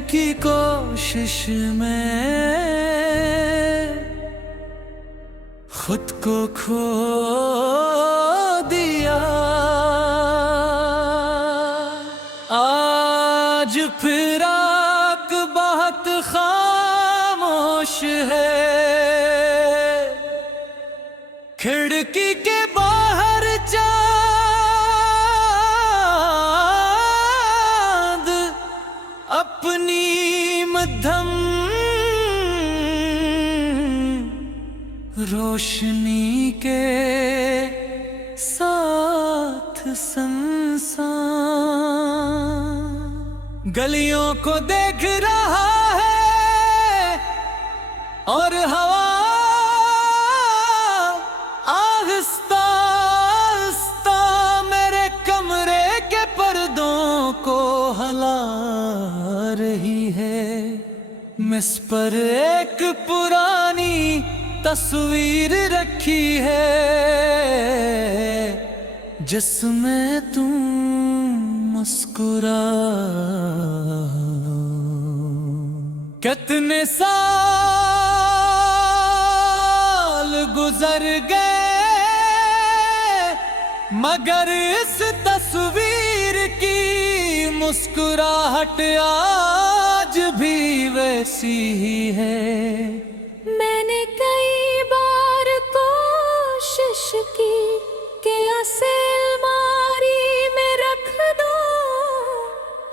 की कोशिश में खुद को खो दिया। आज फिराक बहुत खामोश है, खिड़की के बाहर चांद अपनी मध्यम रोशनी के साथ संसार गलियों को देख रहा है और हवा आहिस्ता आहिस्ता मेरे कमरे के पर्दों को हिला रही है। मिस पर एक पुरानी तस्वीर रखी है जिसमें तुम मुस्कुरा। कितने साल गुजर गए मगर इस तस्वीर की मुस्कुराहट आज भी वैसी ही है। मैंने कई बार कोशिश की कि उसे अलमारी में रख दो,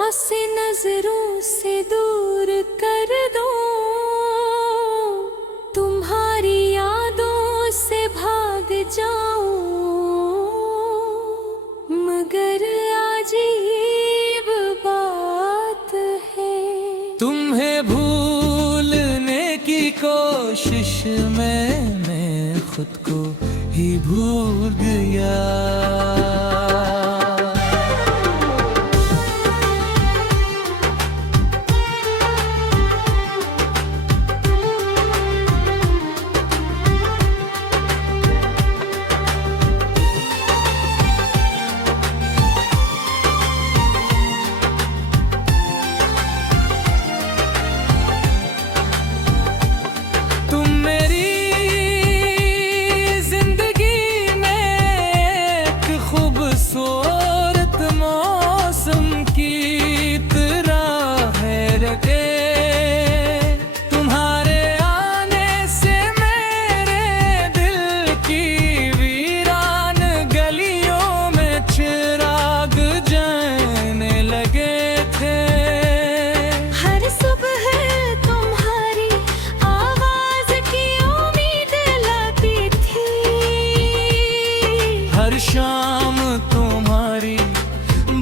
उसे नजरों से दूर कर दो, तुम्हारी यादों से भाग जाऊं, मगर अजीब बात है तुम्हें भूलने की कोशिश में मैं खुद को ही भूल गया। खूबसूरत मौसम की तरह है रखे, तुम्हारे आने से मेरे दिल की वीरान गलियों में चिराग जलने लगे थे। हर सुबह तुम्हारी आवाज की उम्मीद लाती थी, हर शाम तुम्हारी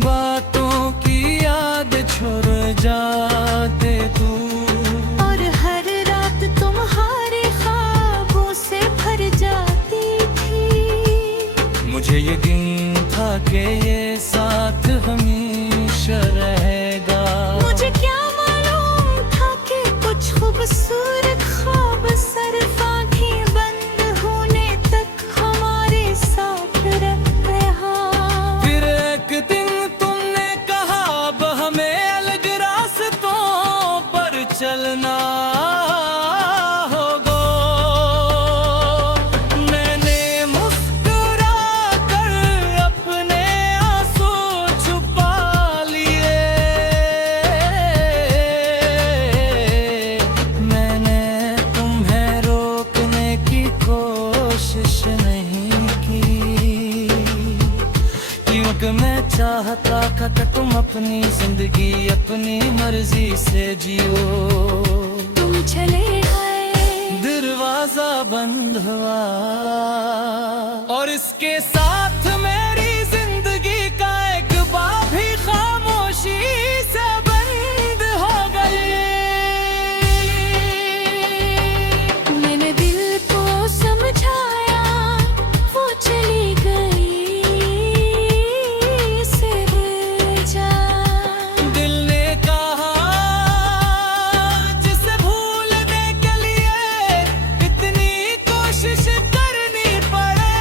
बातों की याद छोड़ जाते तू, और हर रात तुम्हारे ख्वाबों से भर जाती थी। मुझे यकीन था कि ये साथ हमेशा रहेगा। मुझे क्या मालूम था कि कुछ खूबसूरत ख्वाब सिर्फ आंखें बंद होने तक हमारे साथ रहा। फिर एक दिन तुमने कहा अब हमें अलग रास्तों पर चलना होगा। मैंने मुस्कुरा कर अपने आंसू छुपा लिए, मैंने तुम्हें रोकने की कोशिश नहीं की, क्योंकि मैं चाहता था कि तुम अपनी जिंदगी अपनी मर्जी से जियो। तुम चले गए, दरवाजा बंद हुआ और इसके साथ मेरी जिंदगी का एक बार भी खामोशी से बंद हो गई। मैंने दिल को समझाया, वो चली गई से जा। दिल ने कहा जिसे भूलने के लिए इतनी कोशिश करनी पड़े,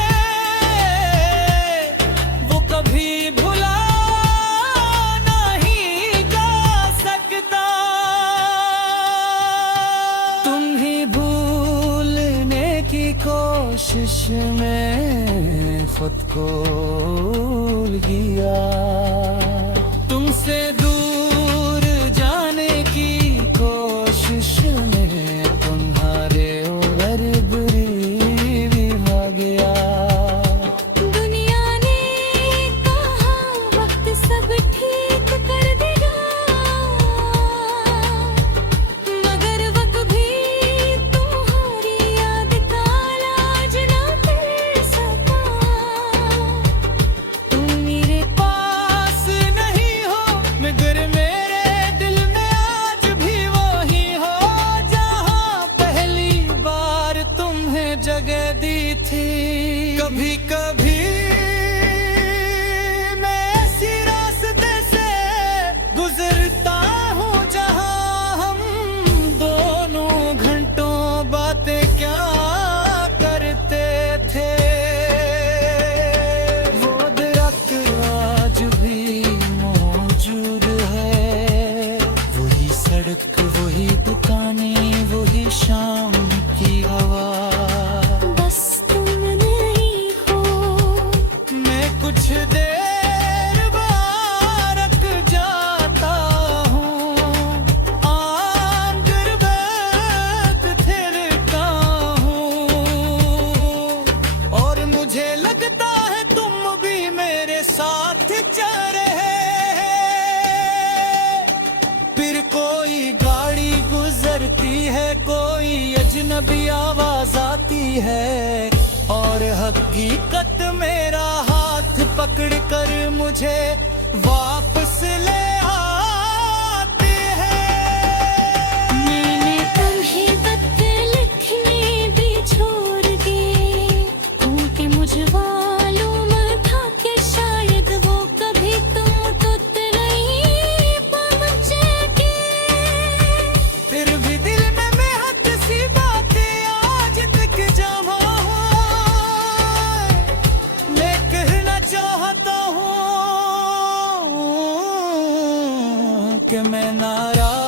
कोशिश में खुद को भूल गया, तुमसे दूर जाने की कोशिश में तुम्हारे ओर बुरी भी भाग गया। दुनिया ने कहा वक्त सब ठीक कर देगा, मगर वक्त भी तुम्हारी याद का इलाज ना कर सका। तुम मेरे पास नहीं हो मगर मेरे दिल में आज भी वही हो, जहाँ पहली बार तुम्हें जगह दी थी। कभी कभी मैं ऐसी रास्ते से गुजरता हूँ जहाँ हम दोनों घंटों बातें क्या करते थे। वो दरख्त आज भी मौजूद है, वही सड़क, वही दुकानें, वही शाम की हवा। बस तुम नहीं हो। मैं कुछ देर बाहर रुक जाता हूँ, आंदर बैठ थिरका हूँ, और मुझे लगता है तुम भी मेरे साथ चल रहे हैं। फिर कोई गाड़ी गुजरती है, कोई अजनबी आवाज आती है, और हकीकत मेरा हाथ पकड़ कर मुझे वापस ले आती है। मैंने तुम्हें खत लिखने भी छोड़ दिए, क्योंकि मुझे मालूम था कि शायद वो कभी तुम तक नहीं पहुंचेगी। फिर भी दिल में महक सी बातें आज तक जमा है, मैं कहना चाहता हूँ कि मैं नाराज